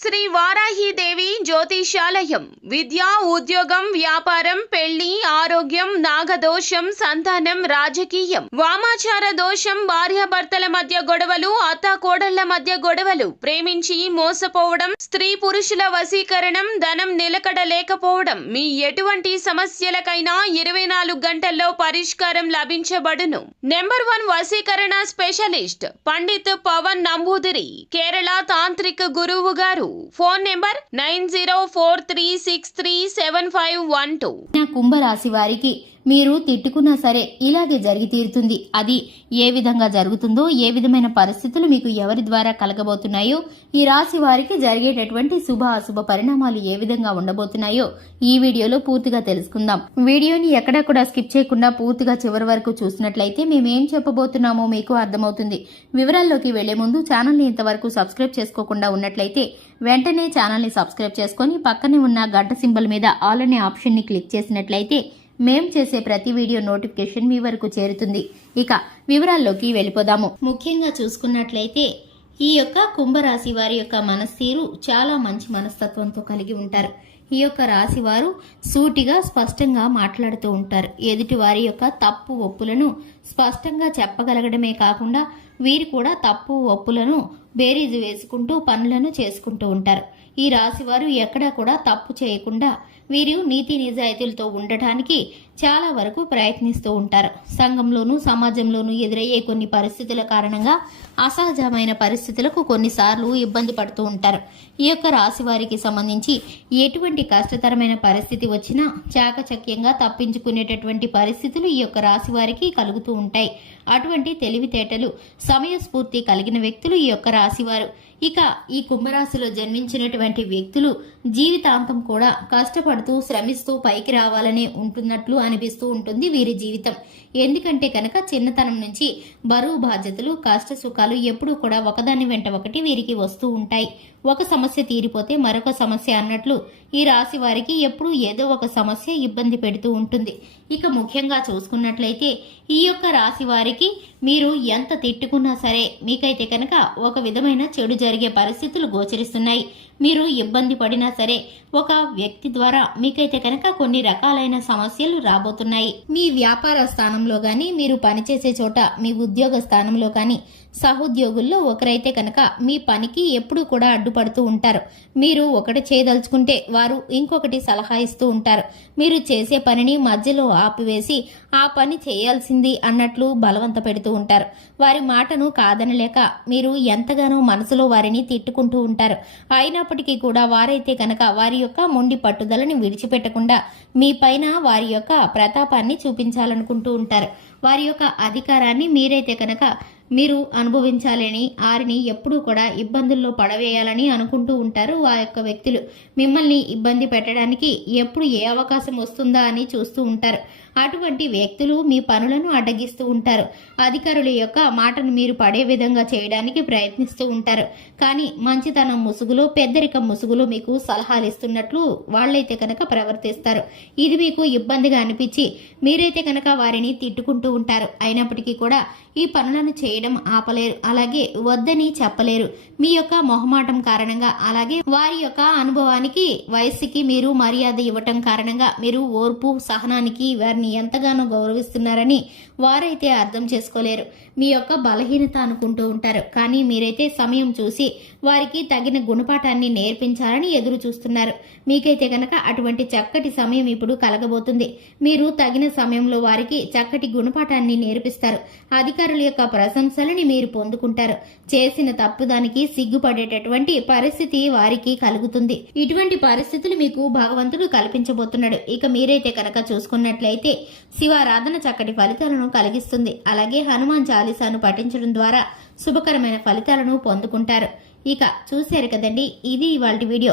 శ్రీ వారాహిదేవి జ్యోతిషాలయం విద్య, ఉద్యోగం, వ్యాపారం, పెళ్లి, ఆరోగ్యం, నాగదోషం, సంతానం, రాజకీయం, వామాచార దోషం, భార్యాభర్తల మధ్య గొడవలు, అత్తాకోడళ్ల మధ్య గొడవలు, ప్రేమించి మోసపోవడం, స్త్రీ పురుషుల వశీకరణం, ధనం నిలకడ లేకపోవడం, మీ ఎటువంటి సమస్యలకైనా 24 గంటల్లో పరిష్కారం లభించబడును. నెంబర్ 1 వశీకరణ స్పెషలిస్ట్ పండిత్ పవన్ నంబూదిరి, కేరళ తాంత్రిక గురువు గారు. Phone number 9043637512. నా కుంభరాశి వారికి మీరు తిట్టుకున్నా సరే ఇలాగే జరిగి తీరుతుంది. అది ఏ విధంగా జరుగుతుందో, ఏ విధమైన పరిస్థితులు మీకు ఎవరి ద్వారా కలగబోతున్నాయో, ఈ రాశి వారికి జరిగేటటువంటి శుభ అశుభ పరిణామాలు ఏ విధంగా ఉండబోతున్నాయో ఈ వీడియోలో పూర్తిగా తెలుసుకుందాం. వీడియోని ఎక్కడా కూడా స్కిప్ చేయకుండా పూర్తిగా చివరి వరకు చూసినట్లయితే మేమేం చెప్పబోతున్నామో మీకు అర్థమవుతుంది. వివరాల్లోకి వెళ్లే ముందు ఛానల్ని ఇంతవరకు సబ్స్క్రైబ్ చేసుకోకుండా ఉన్నట్లయితే వెంటనే ఛానల్ని సబ్స్క్రైబ్ చేసుకుని పక్కనే ఉన్న గంట సింబల్ మీద ఆల్ అనే ఆప్షన్ ని క్లిక్ చేసినట్లయితే మేం చేసే ప్రతి వీడియో నోటిఫికేషన్ మీ వరకు చేరుతుంది. ఇక వివరాల్లోకి వెళ్ళిపోదాము. ముఖ్యంగా చూసుకున్నట్లయితే ఈ యొక్క కుంభరాశి వారి యొక్క మనస్తీరు చాలా మంచి మనస్తత్వంతో కలిగి ఉంటారు. ఈ యొక్క రాశి వారు సూటిగా స్పష్టంగా మాట్లాడుతూ ఉంటారు. ఎదుటి వారి యొక్క తప్పు ఒప్పులను స్పష్టంగా చెప్పగలగడమే కాకుండా వీరు కూడా తప్పు ఒప్పులను బేరీజు వేసుకుంటూ పనులను చేసుకుంటూ ఉంటారు. ఈ రాశి వారు ఎక్కడా కూడా తప్పు చేయకుండా వీరు నీతి నిజాయితీలతో ఉండటానికి చాలా వరకు ప్రయత్నిస్తూ ఉంటారు. సంఘంలోనూ సమాజంలోనూ ఎదురయ్యే కొన్ని పరిస్థితుల కారణంగా అసహజమైన పరిస్థితులకు కొన్నిసార్లు ఇబ్బంది పడుతూ ఉంటారు. ఈ యొక్క రాశి వారికి సంబంధించి ఎటువంటి కష్టతరమైన పరిస్థితి వచ్చినా చాకచక్యంగా తప్పించుకునేటటువంటి పరిస్థితులు ఈ యొక్క రాశి వారికి కలుగుతూ ఉంటాయి. అటువంటి తెలివితేటలు, సమయస్ఫూర్తి కలిగిన వ్యక్తులు ఈ యొక్క రాశివారు. ఇక ఈ కుంభరాశిలో జన్మించినటువంటి వ్యక్తులు జీవితాంతం కూడా కష్టపడుతూ శ్రమిస్తూ పైకి రావాలనే ఉంటున్నట్లు అనిపిస్తూ ఉంటుంది వీరి జీవితం. ఎందుకంటే కనుక చిన్నతనం నుంచి బరువు బాధ్యతలు, కష్ట సుఖాలు ఎప్పుడూ కూడా ఒకదాని వెంట ఒకటి వీరికి వస్తూ ఉంటాయి. ఒక సమస్య తీరిపోతే మరొక సమస్య అన్నట్లు ఈ రాశి వారికి ఎప్పుడూ ఏదో ఒక సమస్య ఇబ్బంది పెడుతూ ఉంటుంది. ఇక ముఖ్యంగా చూసుకున్నట్లయితే ఈ యొక్క రాశి వారికి మీరు ఎంత తిట్టుకున్నా సరే మీకైతే కనుక ఒక విధమైన చెడు జరిగే పరిస్థితులు గోచరిస్తున్నాయి. మీరు ఇబ్బంది పడినా సరే ఒక వ్యక్తి ద్వారా మీకైతే కనుక కొన్ని రకాలైన సమస్యలు రాబోతున్నాయి. మీ వ్యాపార స్థానంలో గాని, మీరు పనిచేసే చోట మీ ఉద్యోగ స్థానంలో కానీ సహోద్యోగుల్లో ఒకరైతే కనుక మీ పనికి ఎప్పుడూ కూడా అడ్డుపడుతూ ఉంటారు. మీరు ఒకటి చేయదలుచుకుంటే వారు ఇంకొకటి సలహా ఇస్తూ ఉంటారు. మీరు చేసే పనిని మధ్యలో ఆపివేసి ఆ పని చేయాల్సింది అన్నట్లు బలవంత పెడుతూ ఉంటారు. వారి మాటను కాదనలేక మీరు ఎంతగానో మనసులో వారిని తిట్టుకుంటూ ఉంటారు. అయినప్పటికీ కూడా వారైతే కనుక వారి యొక్క మొండి పట్టుదలని విడిచిపెట్టకుండా మీ పైన వారి యొక్క ప్రతాపాన్ని చూపించాలనుకుంటూ ఉంటారు. వారి యొక్క అధికారాన్ని మీరైతే కనుక మీరు అనుభవించాలని, వారిని ఎప్పుడూ కూడా ఇబ్బందుల్లో పడవేయాలని అనుకుంటూ ఉంటారు. ఆ యొక్క వ్యక్తులు మిమ్మల్ని ఇబ్బంది పెట్టడానికి ఎప్పుడు ఏ అవకాశం వస్తుందా అని చూస్తూ ఉంటారు. అటువంటి వ్యక్తులు మీ పనులను అడ్డగిస్తూ ఉంటారు. అధికారుల యొక్క మాటను మీరు పడే విధంగా చేయడానికి ప్రయత్నిస్తూ ఉంటారు. కానీ మంచితనం ముసుగులో, పెద్దరికం ముసుగులో మీకు సలహాలు ఇస్తున్నట్లు వాళ్ళైతే కనుక ప్రవర్తిస్తారు. ఇది మీకు ఇబ్బందిగా అనిపించి మీరైతే కనుక వారిని తిట్టుకుంటూ ఉంటారు. అయినప్పటికీ కూడా ఈ పనులను చేయడం ఆపలేరు, అలాగే వద్దని చెప్పలేరు. మీ యొక్క మొహమాటం కారణంగా, అలాగే వారి యొక్క అనుభవానికి, వయస్సుకి మీరు మర్యాద ఇవ్వటం కారణంగా మీరు ఓర్పు, సహనానికి వారిని ఎంతగానో గౌరవిస్తున్నారని వారైతే అర్థం చేసుకోలేరు. మీ యొక్క బలహీనత అనుకుంటూ ఉంటారు. కానీ మీరైతే సమయం చూసి వారికి తగిన గుణపాఠాన్ని నేర్పించాలని ఎదురు చూస్తున్నారు. మీకైతే కనుక అటువంటి చక్కటి సమయం ఇప్పుడు కలగబోతుంది. మీరు తగిన సమయంలో వారికి చక్కటి గుణపాఠాన్ని నేర్పిస్తారు. అధికారుల యొక్క ప్రశంసలని మీరు పొందుకుంటారు. చేసిన తప్పుదానికి సిగ్గుపడేటటువంటి పరిస్థితి వారికి కలుగుతుంది. ఇటువంటి పరిస్థితులు మీకు భగవంతుడు కల్పించబోతున్నాడు. ఇక మీరైతే కనుక చూసుకున్నట్లయితే శివారాధన చక్కటి ఫలితాలను కలిగిస్తుంది. అలాగే హనుమాన్ చాలీసాను పఠించడం ద్వారా శుభకరమైన ఫలితాలను పొందుకుంటారు. ఇక చూశారు కదండి, ఇది ఇవాల్టి వీడియో.